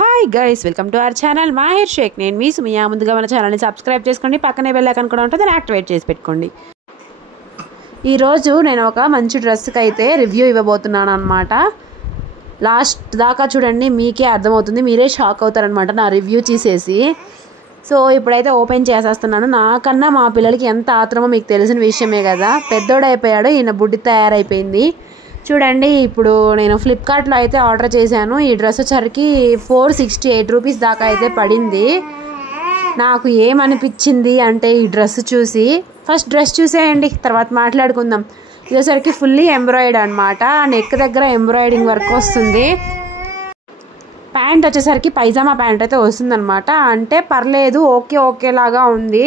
Hi guys, welcome to our channel Mahir Shaikh. నేను మీ సుమియా. ముందుగా మన ఛానల్ని సబ్స్క్రైబ్ చేసుకోండి, పక్కనే బెల్ ఐకాన్ కూడా ఉంటుంది, దాన్ని యాక్టివేట్ చేసి పెట్టుకోండి. ఈరోజు నేను ఒక మంచి డ్రెస్కి అయితే రివ్యూ ఇవ్వబోతున్నాను అనమాట. లాస్ట్ దాకా చూడండి, మీకే అర్థమవుతుంది, మీరే షాక్ అవుతారనమాట నా రివ్యూ చూసేసి. సో ఇప్పుడైతే ఓపెన్ చేసేస్తున్నాను. నాకన్నా మా పిల్లలకి ఎంత ఆత్రమో మీకు తెలిసిన విషయమే కదా. పెద్దోడైపోయాడు, ఈయన బుడ్డి తయారైపోయింది. చూడండి, ఇప్పుడు నేను ఫ్లిప్కార్ట్లో అయితే ఆర్డర్ చేశాను. ఈ డ్రెస్ వచ్చరికి 468 రూపీస్ దాకా అయితే పడింది. నాకు ఏమనిపించింది అంటే ఈ డ్రెస్ చూసి, ఫస్ట్ డ్రెస్ చూసేయండి, తర్వాత మాట్లాడుకుందాం. ఇది వచ్చరికి ఫుల్లీ ఎంబ్రాయిడ్ అనమాట. నెక్ దగ్గర ఎంబ్రాయిడింగ్ వర్క్ వస్తుంది. ప్యాంట్ వచ్చేసరికి పైజామా ప్యాంట్ అయితే వస్తుందన్నమాట. అంటే పర్లేదు, ఓకేలాగా ఉంది.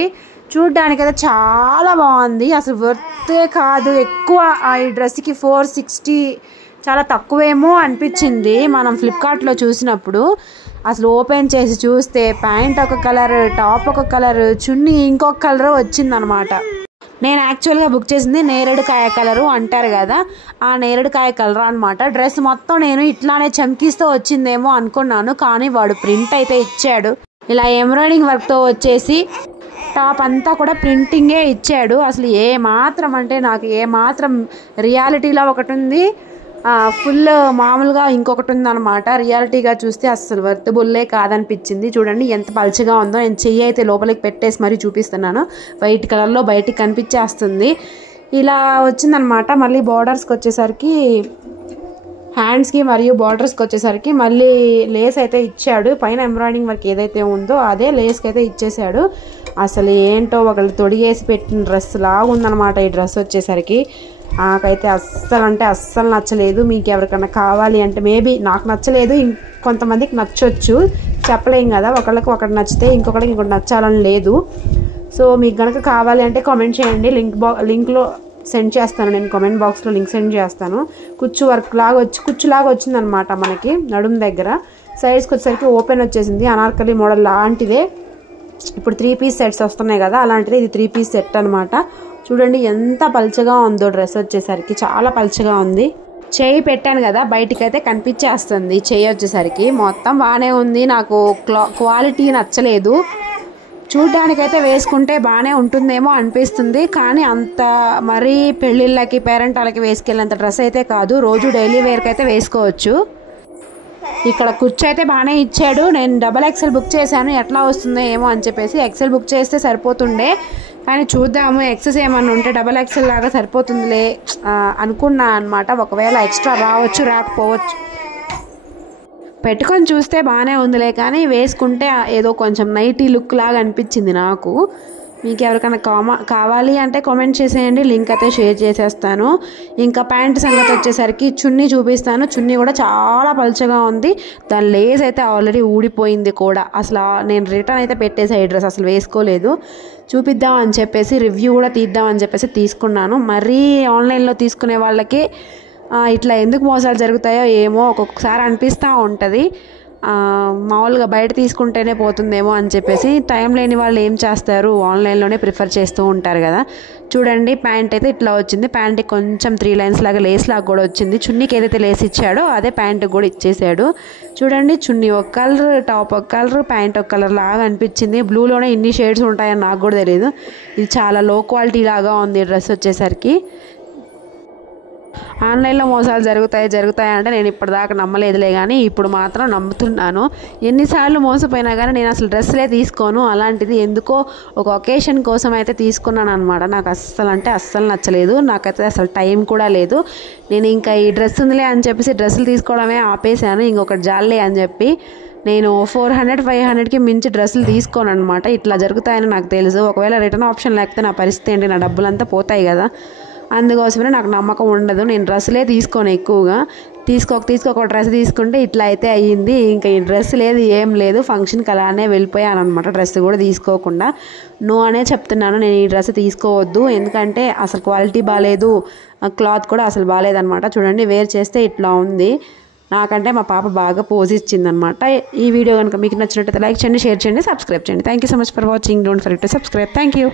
చూడ్డానికైతే చాలా బాగుంది. అసలు వర్తే కాదు. ఎక్కువ ఈ డ్రెస్కి 460 చాలా తక్కువేమో అనిపించింది మనం ఫ్లిప్కార్ట్లో చూసినప్పుడు. అసలు ఓపెన్ చేసి చూస్తే ప్యాంట్ ఒక కలర్, టాప్ ఒక కలర్, చున్నీ ఇంకొక కలర్ వచ్చిందనమాట. నేను యాక్చువల్గా బుక్ చేసింది నేరేడుకాయ కలరు అంటారు కదా, ఆ నేరేడుకాయ కలర్ అనమాట. డ్రెస్ మొత్తం నేను ఇట్లానే చమ్కీస్తో వచ్చిందేమో అనుకున్నాను, కానీ వాడు ప్రింట్ అయితే ఇచ్చాడు. ఇలా ఎంబ్రాయిడింగ్ వర్క్తో వచ్చేసి టాప్ అంతా కూడా ప్రింటింగే ఇచ్చాడు. అసలు ఏ మాత్రం అంటే నాకు ఏ మాత్రం రియాలిటీలో ఒకటి ఉంది, ఫుల్ మామూలుగా ఇంకొకటి ఉందన్నమాట. రియాలిటీగా చూస్తే అస్సలు వర్తబుల్లే కాదనిపించింది. చూడండి ఎంత పల్చగా ఉందో. నేను చెయ్యి అయితే లోపలికి పెట్టేసి మరీ చూపిస్తున్నాను. వైట్ కలర్లో బయటికి కనిపించేస్తుంది. ఇలా వచ్చిందనమాట. మళ్ళీ బార్డర్స్కి వచ్చేసరికి, హ్యాండ్స్కి మరియు బార్డర్స్కి వచ్చేసరికి మళ్ళీ లేస్ అయితే ఇచ్చాడు. పైన ఎంబ్రాయిడింగ్ వర్క్ ఏదైతే ఉందో అదే లేస్కి అయితే ఇచ్చేసాడు. అసలు ఏంటో ఒకళ్ళు తొడిగేసి పెట్టిన డ్రెస్ లాగా ఉందన్నమాట ఈ డ్రెస్ వచ్చేసరికి. నాకైతే అస్సలు నచ్చలేదు. మీకు ఎవరికైనా కావాలి అంటే, మేబీ నాకు నచ్చలేదు, కొంతమందికి నచ్చొచ్చు, చెప్పలేం కదా. ఒకళ్ళకి ఒకటి నచ్చితే ఇంకొకరికి ఇంకొకటి నచ్చాలని లేదు. సో మీకు కనుక కావాలి అంటే కామెంట్ చేయండి, లింక్లో సెండ్ చేస్తాను. నేను కామెంట్ బాక్స్లో లింక్ సెండ్ చేస్తాను. కుచ్చులాగా వచ్చిందనమాట మనకి నడుము దగ్గర. సైజ్కి వచ్చేసరికి ఓపెన్ వచ్చేసింది. అనార్కలి మోడల్ లాంటిదే. ఇప్పుడు 3 పీస్ సెట్స్ వస్తున్నాయి కదా, అలాంటిది ఇది 3 పీస్ సెట్ అనమాట. చూడండి ఎంత పల్చగా ఉందో డ్రెస్ వచ్చేసరికి, చాలా పల్చగా ఉంది. చెయ్యి పెట్టాను కదా, బయటికైతే కనిపించేస్తుంది. చెయ్యి వచ్చేసరికి మొత్తం బాగానే ఉంది. నాకు క్వాలిటీ నచ్చలేదు. చూడ్డానికైతే వేసుకుంటే బాగానే ఉంటుందేమో అనిపిస్తుంది, కానీ అంత మరీ పెళ్ళిళ్ళకి పేరెంటాలకి వేసుకెళ్ళేంత డ్రెస్ అయితే కాదు. రోజు డైలీ వేర్కి అయితే వేసుకోవచ్చు. ఇక్కడ కుర్చీ అయితే బాగానే ఇచ్చాడు. నేను XXL బుక్ చేశాను, ఎట్లా వస్తుందో ఏమో అని చెప్పేసి. XL బుక్ చేస్తే సరిపోతుండే, కానీ చూద్దాము ఎక్సెస్ ఏమన్నా ఉంటే XXL లాగా సరిపోతుందిలే అనుకున్నా అనమాట. ఒకవేళ ఎక్స్ట్రా రావచ్చు, రాకపోవచ్చు. పెట్టుకొని చూస్తే బాగానే ఉందిలే, కానీ వేసుకుంటే ఏదో కొంచెం నైటీ లుక్ లాగా అనిపించింది నాకు. మీకు ఎవరికైనా కావాలి అంటే కామెంట్ చేసేయండి, లింక్ అయితే షేర్ చేసేస్తాను. ఇంకా ప్యాంట్ సంగతి వచ్చేసరికి చున్నీ చూపిస్తాను. చున్నీ కూడా చాలా పలుచగా ఉంది. దాని లేస్ అయితే ఆల్రెడీ ఊడిపోయింది కూడా. అసలు నేను రిటర్న్ అయితే పెట్టేసా ఈ డ్రెస్, అసలు వేసుకోలేదు. చూపిద్దాం అని చెప్పేసి, రివ్యూ కూడా తీద్దామని చెప్పేసి తీసుకున్నాను. మరీ ఆన్లైన్లో తీసుకునే వాళ్ళకి ఇట్లా ఎందుకు మోసాలు జరుగుతాయో ఏమో ఒక్కొక్కసారి అనిపిస్తూ ఉంటుంది. మామూలుగా బయట తీసుకుంటేనే పోతుందేమో అని చెప్పేసి టైం లేని వాళ్ళు ఏం చేస్తారు, ఆన్లైన్లోనే ప్రిఫర్ చేస్తూ ఉంటారు కదా. చూడండి, ప్యాంట్ అయితే ఇట్లా వచ్చింది. ప్యాంట్కి కొంచెం 3 లైన్స్ లాగా లేస్ లాగా కూడా వచ్చింది. చున్నీకి ఏదైతే లేస్ ఇచ్చాడో అదే ప్యాంట్కి కూడా ఇచ్చేసాడు. చూడండి, చున్నీ ఒక కలర్, టాప్ ఒక కలర్, ప్యాంట్ ఒక కలర్ లాగా అనిపించింది. బ్లూలోనే ఇన్ని షేడ్స్ ఉంటాయని నాకు కూడా తెలియదు. ఇది చాలా లో క్వాలిటీ లాగా ఉంది డ్రెస్ వచ్చేసరికి. ఆన్లైన్లో మోసాలు జరుగుతాయి అంటే నేను ఇప్పటిదాకా నమ్మలేదులే, కానీ ఇప్పుడు మాత్రం నమ్ముతున్నాను. ఎన్నిసార్లు మోసపోయినా కానీ నేను అసలు డ్రెస్సులే తీసుకోను. అలాంటిది ఎందుకో ఒక ఒకేషన్ కోసం అయితే తీసుకున్నాను అనమాట. నాకు అస్సలు నచ్చలేదు. నాకైతే అసలు టైం కూడా లేదు. నేను ఇంకా ఈ డ్రెస్ ఉందిలే అని చెప్పేసి డ్రెస్సులు తీసుకోవడమే ఆపేశాను. ఇంకొకటి జాలే అని చెప్పి నేను 400-500కి మించి డ్రెస్సులు తీసుకోను అనమాట. ఇట్లా జరుగుతాయని నాకు తెలుసు. ఒకవేళ రిటర్న్ ఆప్షన్ లేకపోతే నా పరిస్థితి ఏంటి, నా డబ్బులంతా పోతాయి కదా. అందుకోసమే నాకు నమ్మకం ఉండదు. నేను డ్రెస్సులే తీసుకోను ఎక్కువగా. తీసుకోక డ్రెస్ తీసుకుంటే ఇట్లా అయితే అయ్యింది. ఇంకా ఈ డ్రెస్ లేదు, ఏం లేదు, ఫంక్షన్కి అలానే వెళ్ళిపోయాను అనమాట. డ్రెస్ కూడా తీసుకోకుండా నో అనే చెప్తున్నాను. నేను ఈ డ్రెస్ తీసుకోవద్దు, ఎందుకంటే అసలు క్వాలిటీ బాగాలేదు, క్లాత్ కూడా అసలు బాగాలేదనమాట. చూడండి, వేర్ చేస్తే ఇట్లా ఉంది. నాకంటే మా పాప బాగా పోజ్ ఇచ్చిందనమాట. ఈ వీడియో కనుక మీకు నచ్చినట్టయితే లైక్ చేయండి, షేర్ చేయండి, సబ్స్క్రైబ్ చేయండి. Thank you so much for watching. Don't forget to subscribe. Thank you.